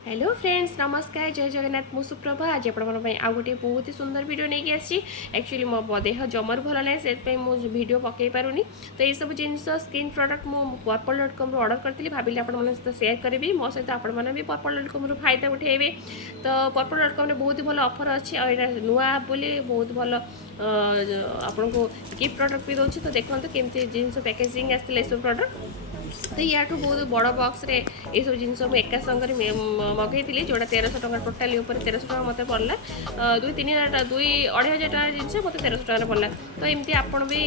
Hello friends नमस्कार जय जगन्नाथ मु सुप्रभा आज आप आउ गोटे बहुत ही सुंदर वीडियो नहीं आसी एक्चुअली मो देह जमर भल ना से मुझे वीडियो पकई पारुनी तो ये सब जिन स्किन प्रोडक्ट मु पर्पल.com ऑर्डर करी भाविली आप सहित सेयार करी मो सहित आपने पर्पल.com फायदा उठेबे तो पर्पल.com बहुत ही भल ऑफर अच्छी और नुआ आप बोली बहुत भल आपन को गिफ्ट प्रोडक्ट भी दूसरी तो देखते केमती जिन पैकेजिंग आसते सब प्रोडक्ट तो या बहुत बड़ बक्स रे ये सब जिन एका संगे मगई जोड़ा 1300 टका टोटाली 1300 टका मत पड़ा 2-3 हजार जिनस मत 1300 टका पड़ा तो एमती आपड़ भी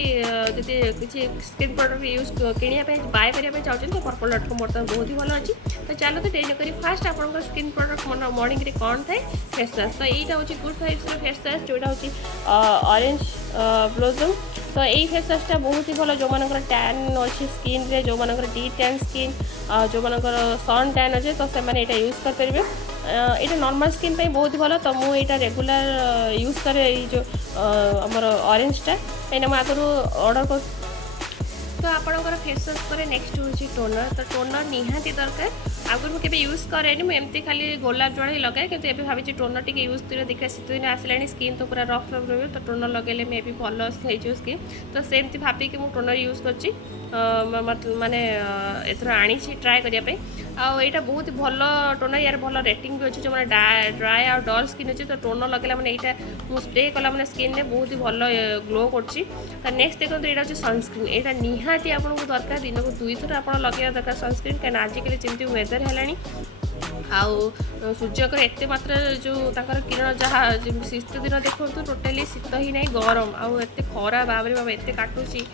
जब किसी स्किन प्रोडक्ट यूज किनापी बाय करने चाहते तो पर्पल.com बर्तमान बहुत ही भल अच्छी तो चलो तो डेरी करी फास्ट आप स्किन प्रोडक्ट मॉर्निंग रे कौन थाए फेस वाश तो यहाँ हूँ गुड वाइब्स फेस वाश जोटा हूँ ऑरेंज ब्लोजम तो यही फेस वाशटा बहुत ही भल जो मानकर टैन अच्छी स्किन रे जो मानकर डी टैन स्किन जो मानकर सन टैन अच्छे तो से यूज करेंगे यहाँ नॉर्मल स्किन पे बहुत भल तो मुझे रेगुलर यूज करे जो आमर ऑरेंजटा कहीं मुझे आगुरी ऑर्डर कर तो आपंकर फेस वाश पर नेक्स्ट हूँ टोनर तो टोनर निहाती दरकार आगुरी मुझे यूज कैनि मुझे खाली गोलाप जल ही लगाए कि एवं भावी टोनर टी यूज कर देखा शीत दिन आसला स्किन तो पूरा रफ रफ रही तो टोनर लगे मे भी भल हो स्किन तो सेमती भाविकी मुझे टोनर यूज कर माने एथर आनी ट्राए करने आईटा बहुत भल टोनर यार भल रेटिंग भी अच्छे जो मैंने ड्राए आ डल स्किन अच्छे तो टोनर लगे मैंने यहाँ मुझे स्प्रे कला मैंने स्किन में बहुत ही भल ग्लो कर नेक्स्ट देखो यहाँ हूँ सनस्क्रीन यहाँ निहाती आपको दरकार दिन को 2 थर आप लगे दरकार सनस्क्रीन कहीं आजिकल जमी वेदर है आउ सूर्यकर एत मात्रा जो किरण जहाँ शीत दिन देखो टोटाली शीत ही नहीं गरम आउ एत खरा बाबरे बाबा एत काटुची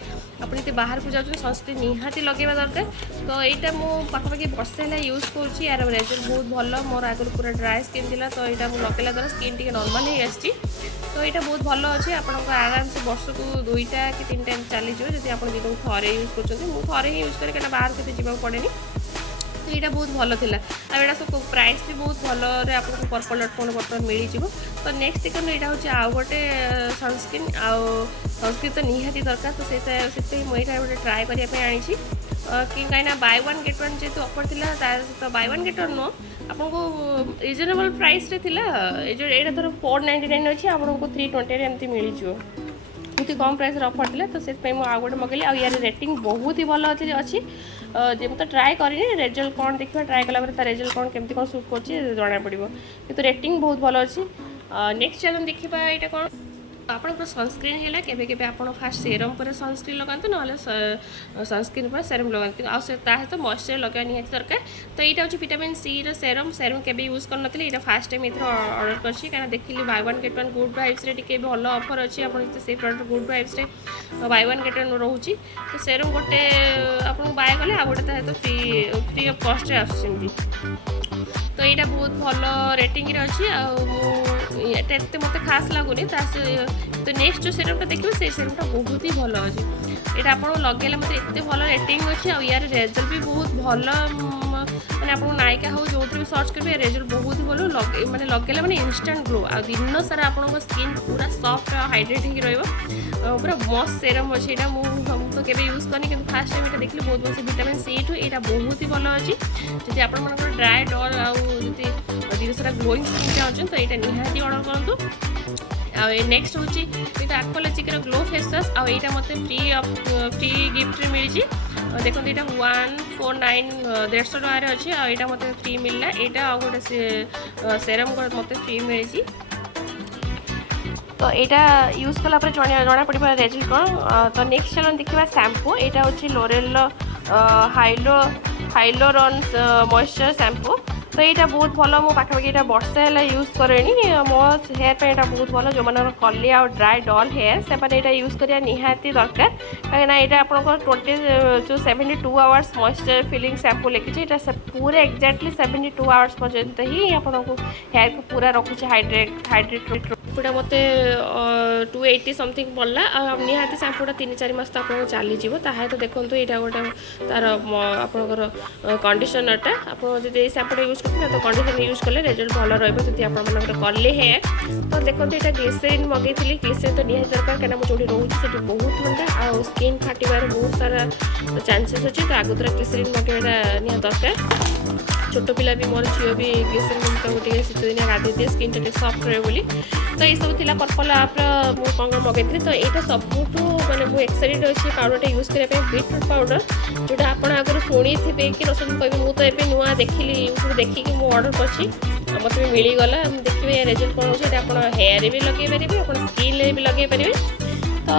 आपड़ बाहर को जाऊँ सनस्क्रीन निहाती लगे दरकार तो यहाँ मुझे पाखापाखि वर्षे है यूज कर यार रेजल्ट बहुत भल मोर आगुरी पूरा ड्राए स्किन थी तो यहाँ मुझे लगेला द्वारा स्किन टी नॉर्मल ही आसी तो यहाँ बहुत भल अच्छे आप आराम से वर्ष को 2टा कि 3 टाइम चली जाए जब आप दिन को थे यूज कर थे यूज करें कहीं बाहर के जावाक पड़े तो यहाँ बहुत भल था आटा सब प्राइस भी बहुत भल आपको पर्पल.com बर्तमान मिल जाव तो नेक्स्ट देखो यहाँ हूँ आउ गोटे सनस्क्रीन सनस्क्रीन तो निहाती दरकार तो से मुझे गोटे ट्राए करने आनी कि कहीं बाय वन गेट वन जेहतु ऑफर था तो बाय वन गेट वन नुह आपको रिजनेबल प्राइस रे थिला ये थोड़ा 499 अच्छी आपको 320 एमती मिल जाव बहुत ही कम प्राइस ऑफर था तो से आउ गोटे मगेली आ यार रेटिंग बहुत ही भल अच्छी जब तो ट्राए करें रेजल्ट कौन देखा ट्राए कला रेजल्ट कौन केमती कौन सुट कर जना पड़ो कि रेटिंग बहुत भल अच्छी नेक्स्ट चलो देखा यहाँ कौन आपंकर सनस्क्रीन है केवे आप फास्ट सेरम पर सनस्क्रीन लगाते ना सनस्क्रीन पर सेरम लगाते तो मॉइस्चर लगा निहाती दरकार तो यहाँ हूँ विटामिन सी सेरम सेरम के यूज करनी यहाँ फास्ट टाइम ये ऑर्डर कर देखिली buy one get one good vibes टे भल ऑफर अच्छी आप product good vibes buy one get one रोचे तो सेरम गोटे आपको बाय कले आ गोटे तो फ्री ऑफ कॉस्ट आसुँच तो यहाँ बहुत भल रेटिंग अच्छी आते मत खास लगुनि तो नेक्स्ट जो सेरमटा देखिए से सेरमटा बहुत ही भल अच्छे यहाँ आप लगे मतलब एत भल रेटिंग अच्छी आ यार रेजल्ट भी बहुत भल मैंने आपको नायिका हो जो भी सर्च करेंगे रेजल्ट बहुत ही भल मैंने लगे मैंने इंस्टांट ग्लो आ दिन सारा आप स्किन पूरा सॉफ्ट हाइड्रेट हो पूरा मस्त सेरम अच्छे यहाँ तो केवे यूज करनी कि फास्ट टाइम यहाँ देखिए बहुत भल विटामिन सी ठू यहाँ बहुत ही भल अच्छी जब आप ड्राए डल आदि दिन सारा ग्लोइंग स्किन चाहते तो यहाँ निहाती ऑर्डर करूँ नेक्स्ट हूँ यहाँ एक्वालॉजिक ग्लो फेस वाश आईटा मत फ्री गिफ्ट मिली देखो यहाँ 149 150 टकर अच्छे आईटा मत फ्री मिलला यहाँ गोटे सेरम मत फ्री मिली तो यहाँ यूज कला जना पड़ा रेजल्ट कौन तो नेक्स्ट चलो देखा शैम्पू यहाँ हूँ लोरेल हाइलोरन मॉइस्चर शैम्पू तो यहाँ बहुत भल मो पाखापाखि यहाँ वर्षे है यूज करेनि मो हेयर पे यहाँ बहुत भल जो मैंने कली आ ड्राए डल हेयर से यहाँ यूज करा निहाती दरकार कहीं यहाँ आप 20 जो 72 आवर्स मॉइस्चर फिलिंग शैम्पू लिखी पूरा एक्जाक्टली 72 आवर्स पर्यंत ही आपको हेयर को पूरा रखुचे हाइड्रेट पूरा मत 280 समथिंग पड़ा निहाती सांपूटा 3-4 मास तो आपको चलीज ताहे तो देखो यहाँ गोटे तार आपंकर कंडीशनरटा आप जब सांपूटा यूज करते तो कंडीशनर यूज कले रिजल्ट भल रही आप कले हेयर तो देखो यहाँ ग्लिसरीन मगई ग्लिसरीन तो निहाती दरकार कहीं मुझे रोचे से बहुत ठंडा आ स्किन फाटिबार बहुत सारा चांसेस अच्छी तो आगुतरा ग्लिसरीन मगेटा निहाती दरकार छोट पिला भी मोर झील भी ग्लिसरीन गोटे शीत दिन गाधे दिए स्किन टे सफ्ट रहे बोली तो ये सब थी पर्पल आप्र मुझे कौन मगेली तो यहाँ सबुठ मैंने मुझे एक्साइटेड अच्छी पाउडरटा यूज करने बीटरूट पाउडर जोटा आप आगे शुणी थे कि नसत कह मुझे तो नुआ देखिली यूट्यूब देखिए मुझे ऑर्डर कर मत भी मिलगला देखिए रिजल्ट कौन हो आप हेयर भी लगे पारे आप स्किन भी लगे पारे तो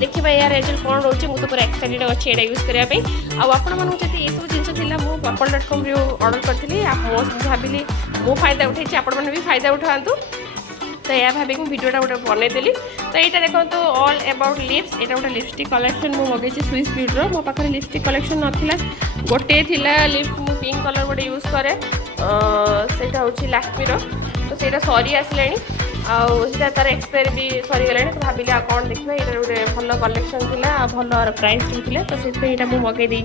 देखिए यार रिजल्ट कौन रोचे मुझे पूरा एक्साइटेड अच्छे यहाँ यूज करने आपड़ी ये सब जिन थी मुझे पर्पल.com ऑर्डर करी भाविली मो फायदा उठे आपण मैंने भी फायदा उठातु तो यह भाविक मुझे भिडटा गोटे बनईदेली तो यहाँ देखो तो ऑल अबाउट लिप्स यहाँ गोटे लिपस्टिक कलेक्शन मुझे मगेची स्विस ब्यूटीर मो पाखे लिपस्टिक कलेक्शन नाला गोटे लिप मुझे पिंक कलर गोटे यूज कै से हूँ लैक्मीर तो सहीटा सरी आसला आउटा तार एक्सपायर भी सरीगला तो भाविली आ कौन देखा ये गोटे भल कलेक्शन था भल प्राइस भी तो से मुझे मगई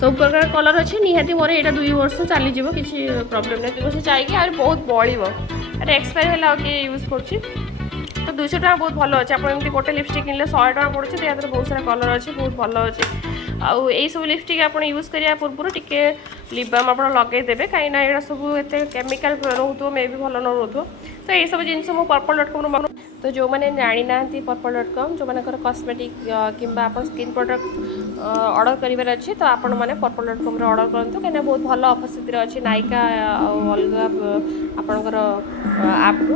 सब प्रकार कलर अच्छे निहाती मोर यहाँ 2 वर्ष चलीज किसी प्रोब्लेम नहीं 2 वर्ष चाहिए बहुत बड़ो अरे एक्सपायर है किए यूज कर तो 200 टका बहुत भल अच्छे आप गोटे लिपस्टिक किनले 100 टका पड़े तो यहाँ बहुत सारा कलर अच्छे बहुत भल अच्छे आउ यही सब लिपस्टिक आप यूज करा पूर्व टे लिप बाम आप लगेदेवे कहीं यहाँ सब एत केमिकल रोथो मे भी भल न रोथो तो ये सब जिन मुझे पर्पल.com तो जो मैंने जानी ना पर्पल.com जो मानकर कॉस्मेटिक कि आप स्किन प्रोडक्ट ऑर्डर करार अच्छे तो आपण मैंने पर्पल.com ऑर्डर करूँ कहीं बहुत भल ऑफर से अच्छे नायिका अलग आपणकर आप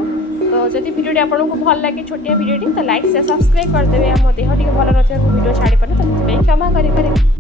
तो जब भिडियोटी आपको भल लगे छोटिया भिडियोटी तो लाइक से सब्सक्राइब करदे आम देह टी भल न भिडियो छाड़ी पारे तो क्षमा करें।